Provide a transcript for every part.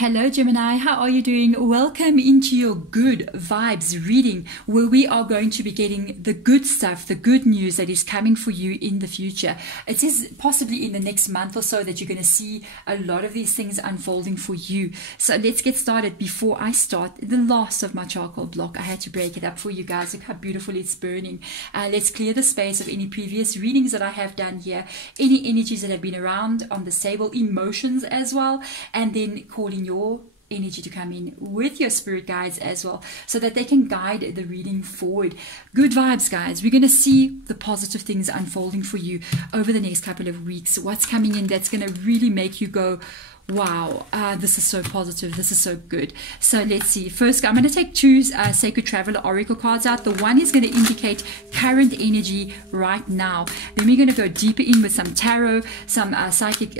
Hello Gemini, how are you doing? Welcome into your good vibes reading, where we are going to be getting the good stuff, the good news that is coming for you in the future. It is possibly in the next month or so that you're going to see a lot of these things unfolding for you. So let's get started. Before I start, the last of my charcoal block, I had to break it up for you guys. Look how beautiful it's burning. Let's clear the space of any previous readings that I have done here, any energies that have been around on the table, emotions as well, and then calling your energy to come in with your spirit guides as well, so that they can guide the reading forward. Good vibes, guys. We're going to see the positive things unfolding for you over the next couple of weeks. What's coming in that's going to really make you go, wow, this is so positive, this is so good. So let's see. First, I'm going to take two Sacred Traveler Oracle cards out. The one is going to indicate current energy right now. Then we're going to go deeper in with some tarot, some psychic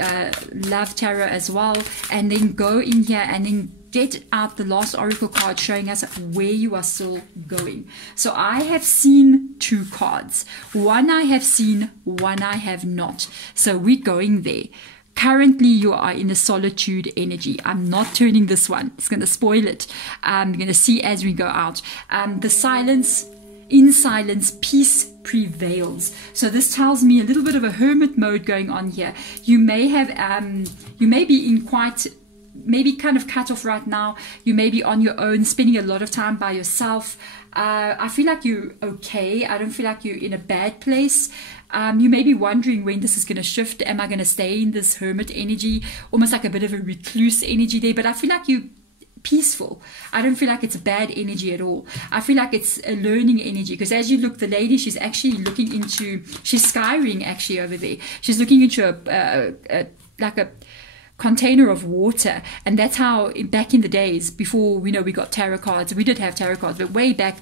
love tarot as well, and then go in here and then get out the last oracle card showing us where you are still going. So I have seen two cards. One I have seen, one I have not. So we're going there. Currently, you are in a solitude energy. I'm not turning this one. It's going to spoil it. I'm going to see as we go out. The silence, in silence, peace prevails. So this tells me a little bit of a hermit mode going on here. You may have, you may be in quite, maybe kind of cut off right now. You may be on your own, spending a lot of time by yourself. I feel like you're okay. I don't feel like you're in a bad place. You may be wondering when this is going to shift. Am I going to stay in this hermit energy? Almost like a bit of a recluse energy there. But I feel like you're peaceful. I don't feel like it's a bad energy at all. I feel like it's a learning energy. Because as you look, the lady, she's actually looking into, she's skyring actually over there. She's looking into like a container of water, and that's how back in the days before we got tarot cards, we did have tarot cards, but way back,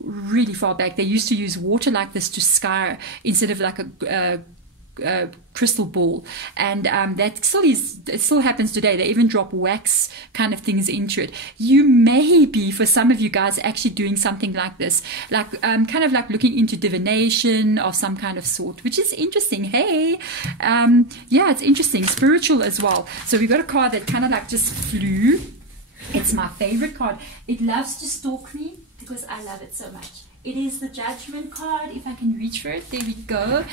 really far back, they used to use water like this to sky instead of like a crystal ball, and that still happens today. They even drop wax kind of things into it. You may be, for some of you guys, actually doing something like this, like kind of like looking into divination of some kind of sort, which is interesting. Hey, yeah, it's interesting, spiritual as well. So we got a card that kind of like just flew. It's my favorite card. It loves to stalk me because I love it so much. It is the Judgment card. If I can reach for it, there we go.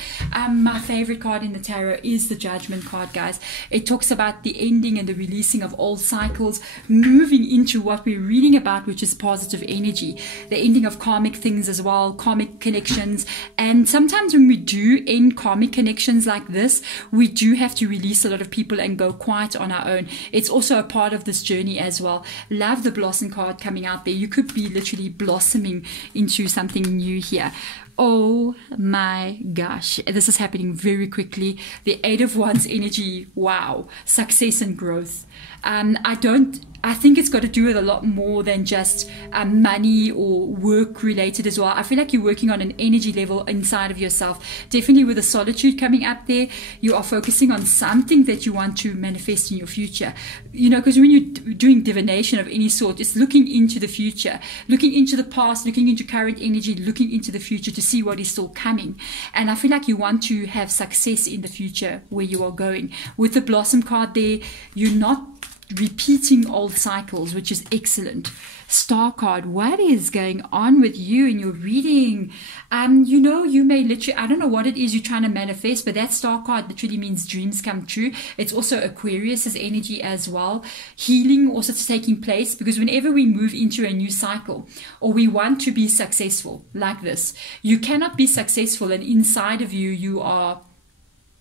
My favorite card in the tarot is the Judgment card, guys. It talks about the ending and the releasing of old cycles, moving into what we're reading about, which is positive energy, the ending of karmic things as well, karmic connections. And sometimes when we do end karmic connections like this, we do have to release a lot of people and go quiet on our own. It's also a part of this journey as well. Love the Blossom card coming out there. You could be literally blossoming into something new here. Oh my gosh, this is happening very quickly. The 8 of Wands energy, wow, success and growth. I think it's got to do with a lot more than just money or work related as well. I feel like you're working on an energy level inside of yourself. Definitely with the solitude coming up there, you are focusing on something that you want to manifest in your future. Because when you're doing divination of any sort, it's looking into the future, looking into the past, looking into current energy, looking into the future to see what is still coming. And I feel like you want to have success in the future where you are going. With the Blossom card there, you're not repeating old cycles, which is excellent. Star card, what is going on with you in your reading? You may literally, I don't know what it is you're trying to manifest, but that star card literally means dreams come true. It's also Aquarius's energy as well. Healing also taking place, because whenever we move into a new cycle or we want to be successful like this, you cannot be successful and inside of you are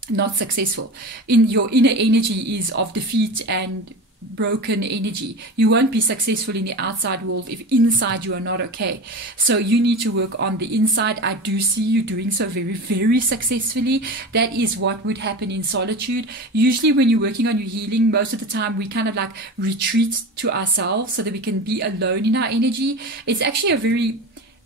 not successful. In your inner energy is of defeat and broken energy. You won't be successful in the outside world if inside you are not okay. So you need to work on the inside. I do see you doing so very successfully. That is what would happen in solitude. Usually when you're working on your healing, most of the time we kind of like retreat to ourselves so that we can be alone in our energy. It's actually a very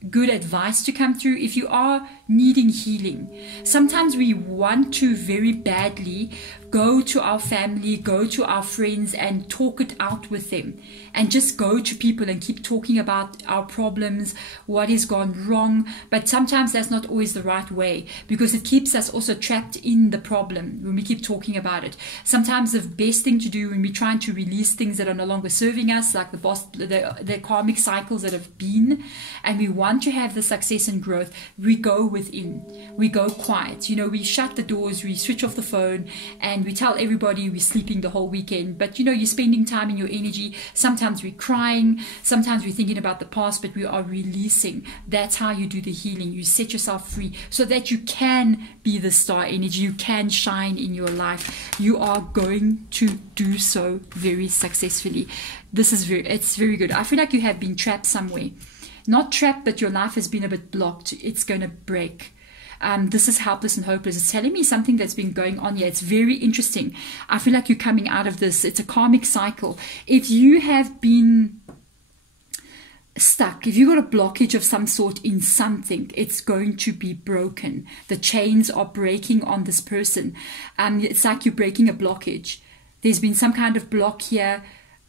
good advice to come through if you are needing healing. Sometimes we want to very badly go to our family, go to our friends and talk it out with them. And just go to people and keep talking about our problems, what has gone wrong. But sometimes that's not always the right way, because it keeps us also trapped in the problem when we keep talking about it. Sometimes the best thing to do when we're trying to release things that are no longer serving us, like the karmic cycles that have been, and we want to have the success and growth, we go within, we go quiet. You know, we shut the doors, we switch off the phone, and we tell everybody we're sleeping the whole weekend. But you know, you're spending time in your energy. Sometimes we're crying, sometimes we're thinking about the past, but we are releasing. That's how you do the healing. You set yourself free so that you can be the star energy, you can shine in your life. You are going to do so very successfully. It's very good. I feel like you have been trapped somewhere. Not trapped, but your life has been a bit blocked. It's going to break. This is helpless and hopeless. It's telling me something that's been going on here. It's very interesting. I feel like you're coming out of this. It's a karmic cycle. If you have been stuck, if you've got a blockage of some sort in something, it's going to be broken. The chains are breaking on this person. It's like you're breaking a blockage. There's been some kind of block here.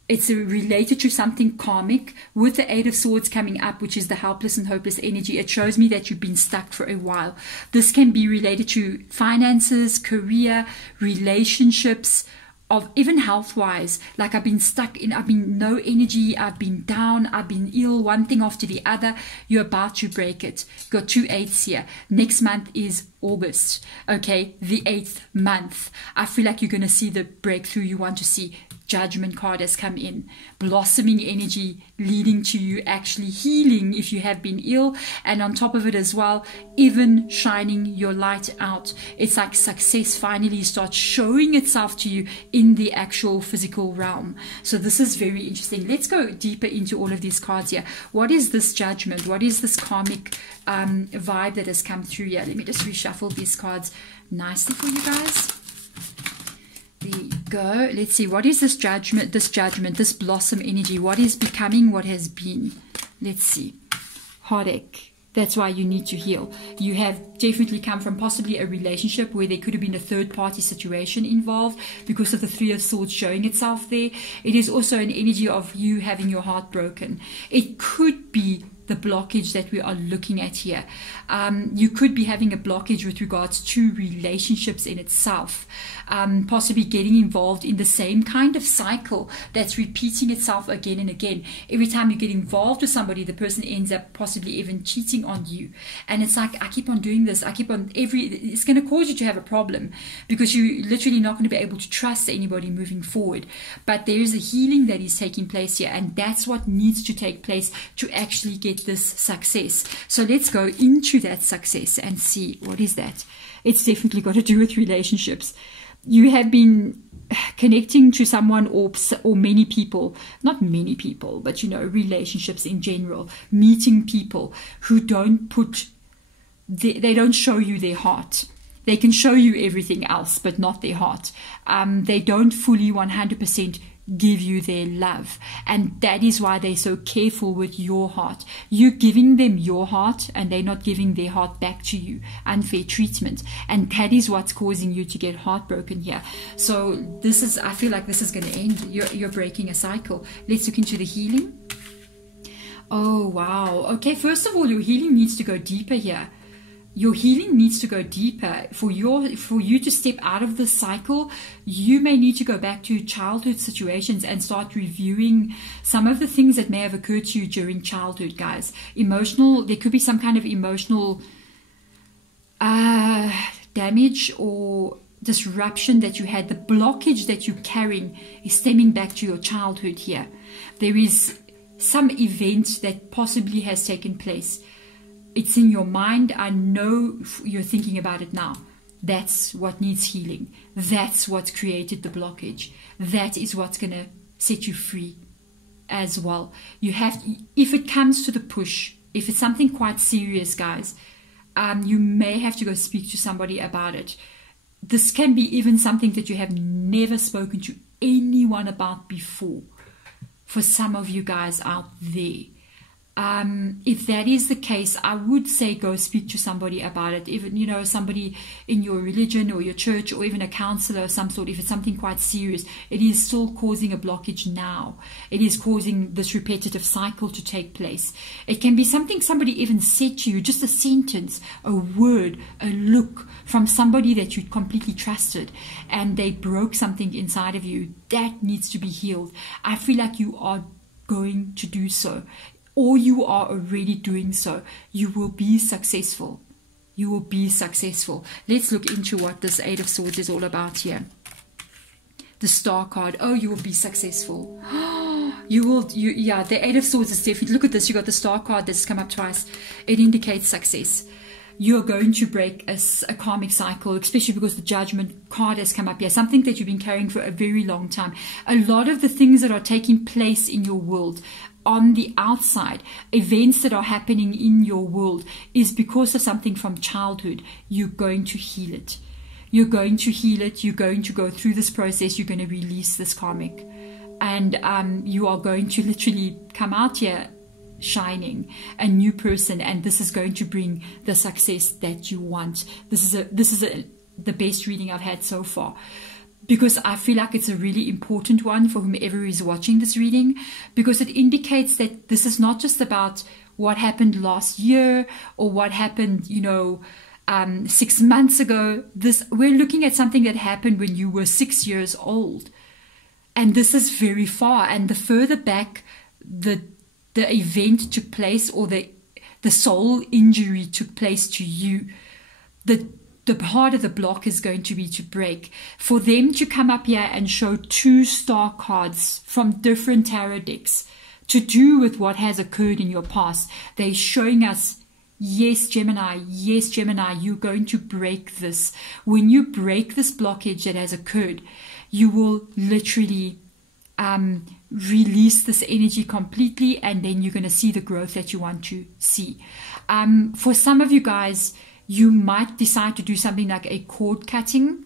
It's related to something karmic. With the Eight of Swords coming up, which is the helpless and hopeless energy, it shows me that you've been stuck for a while. This can be related to finances, career, relationships, of even health-wise. Like I've been stuck in, I've been no energy, I've been down, I've been ill, one thing after the other. You're about to break it. Got 2 8s here. Next month is August. Okay, the 8th month. I feel like you're going to see the breakthrough you want to see. Judgment card has come in. Blossoming energy leading to you actually healing if you have been ill. And on top of it as well, even shining your light out. It's like success finally starts showing itself to you in the actual physical realm. So this is very interesting. Let's go deeper into all of these cards here. What is this judgment? What is this karmic vibe that has come through here? Let me just reshuffle these cards nicely for you guys. There you go. Let's see. What is this judgment, this blossom energy? What is becoming what has been? Let's see. Heartache. That's why you need to heal. You have definitely come from possibly a relationship where there could have been a third-party situation involved because of the Three of Swords showing itself there. It is also an energy of you having your heart broken. It could be the blockage that we are looking at here. You could be having a blockage with regards to relationships in itself, possibly getting involved in the same kind of cycle that's repeating itself again and again. Every time you get involved with somebody, the person ends up possibly even cheating on you. And it's like, I keep on doing this, it's going to cause you to have a problem because you're literally not going to be able to trust anybody moving forward. But there is a healing that is taking place here, and that's what needs to take place to actually get this success. So let's go into that success and see what is that. It's definitely got to do with relationships. You have been connecting to someone or many people, not many people, but you know, relationships in general, meeting people who don't they don't show you their heart. They can show you everything else, but not their heart. They don't fully 100% give you their love, and that is why they're so careful with your heart. You're giving them your heart and they're not giving their heart back to you. Unfair treatment, and that is what's causing you to get heartbroken here. So this is, I feel like this is going to end. You're breaking a cycle. Let's look into the healing. Oh wow. Okay, first of all, your healing needs to go deeper here. Your healing needs to go deeper. For you to step out of this cycle, you may need to go back to childhood situations and start reviewing some of the things that may have occurred to you during childhood, guys. There could be some kind of emotional damage or disruption that you had. The blockage that you're carrying is stemming back to your childhood here. There is some event that possibly has taken place. It's in your mind. I know you're thinking about it now. That's what needs healing. That's what's created the blockage. That is what's going to set you free as well. You have, if it comes to the push, if it's something quite serious, guys, you may have to go speak to somebody about it. This can be even something that you have never spoken to anyone about before. For some of you guys out there, if that is the case, I would say go speak to somebody about it. Even, you know, somebody in your religion or your church, or even a counselor of some sort. If it's something quite serious, it is still causing a blockage now. It is causing this repetitive cycle to take place. It can be something somebody even said to you, just a sentence, a word, a look from somebody that you completely trusted, and they broke something inside of you. That needs to be healed. I feel like you are going to do so, or you are already doing so. You will be successful. You will be successful. Let's look into what this Eight of Swords is all about here. The Star card. Oh, you will be successful. You will, yeah, the Eight of Swords is definitely, look at this, you got the Star card that's come up twice. It indicates success. You're going to break a karmic cycle, especially because the Judgment card has come up here. Something that you've been carrying for a very long time. A lot of the things that are taking place in your world, on the outside, events that are happening in your world, is because of something from childhood. You're going to heal it. You're going to heal it. You're going to go through this process. You're going to release this karmic. And you are going to literally come out here shining, a new person, and this is going to bring the success that you want. This is the best reading I've had so far, because I feel like it's a really important one for whomever is watching this reading, because it indicates that this is not just about what happened last year or what happened, you know, 6 months ago. We're looking at something that happened when you were 6 years old, and this is very far. And the further back the event took place, or the soul injury took place to you, the harder the block is going to be to break. For them to come up here and show 2 star cards from different tarot decks to do with what has occurred in your past, they're showing us, yes, Gemini, you're going to break this. When you break this blockage that has occurred, you will literally release this energy completely, and then you're going to see the growth that you want to see. For some of you guys, you might decide to do something like a cord cutting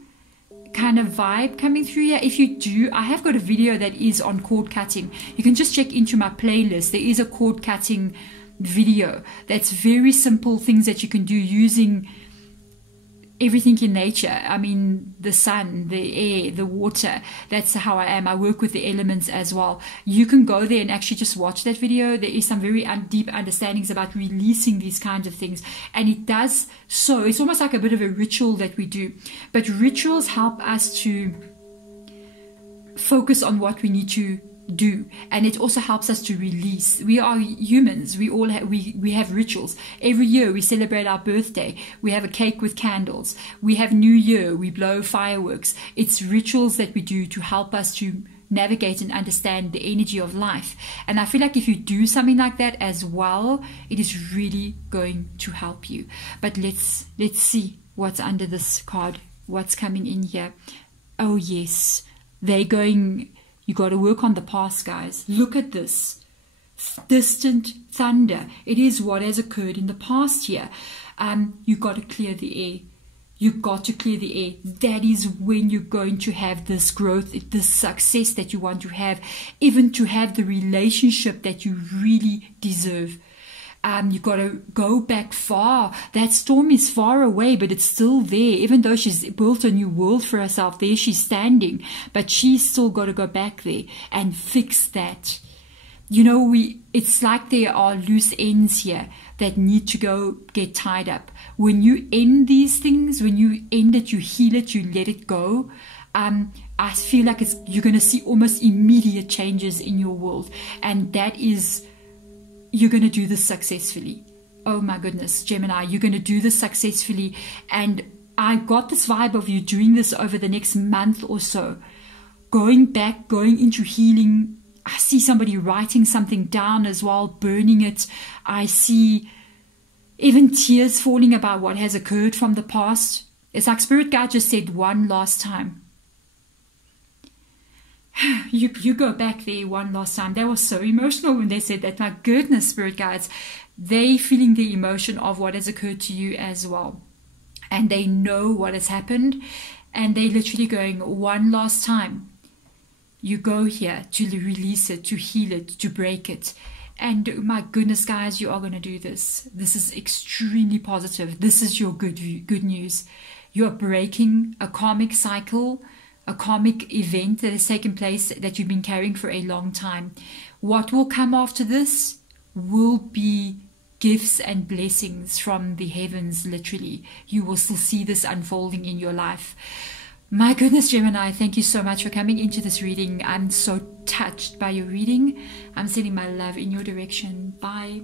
kind of vibe coming through here. If you do, I have got a video that is on cord cutting. You can just check into my playlist. There is a cord cutting video that's very simple, things that you can do using everything in nature. I mean, the sun, the air, the water. That's how I am. I work with the elements as well. You can go there and actually just watch that video. There is some very deep understandings about releasing these kinds of things. And it does so. It's almost like a bit of a ritual that we do. But rituals help us to focus on what we need to do, and it also helps us to release. We are humans. We all we have rituals. Every year we celebrate our birthday. We have a cake with candles. We have New Year. We blow fireworks. It's rituals that we do to help us to navigate and understand the energy of life. And I feel like if you do something like that as well, it is really going to help you. But let's see what's under this card. What's coming in here? Oh yes, they're going. You got to work on the past, guys. Look at this. Distant thunder. It is what has occurred in the past here. You got to clear the air. You got to clear the air. That is when you're going to have this growth, this success that you want to have, even to have the relationship that you really deserve. You got to go back far. That storm is far away, but it's still there. Even though she's built a new world for herself, there she's standing, but she's still got to go back there and fix that. You know, it's like there are loose ends here that need to go get tied up. When you end these things, when you end it, you heal it, you let it go. I feel like you're going to see almost immediate changes in your world, and that is. You're going to do this successfully. Oh my goodness, Gemini, you're going to do this successfully. And I got this vibe of you doing this over the next month or so. Going back, going into healing. I see somebody writing something down as well, burning it. I see even tears falling about what has occurred from the past. It's like Spirit Guide just said one last time. You go back there one last time. They were so emotional when they said that. My goodness, Spirit Guides. They feeling the emotion of what has occurred to you as well. And they know what has happened. And they literally going one last time. You go here to release it, to heal it, to break it. And my goodness, guys, you are going to do this. This is extremely positive. This is your good news. You are breaking a karmic cycle, a karmic event that has taken place that you've been carrying for a long time. What will come after this will be gifts and blessings from the heavens, literally. You will still see this unfolding in your life. My goodness, Gemini, thank you so much for coming into this reading. I'm so touched by your reading. I'm sending my love in your direction. Bye.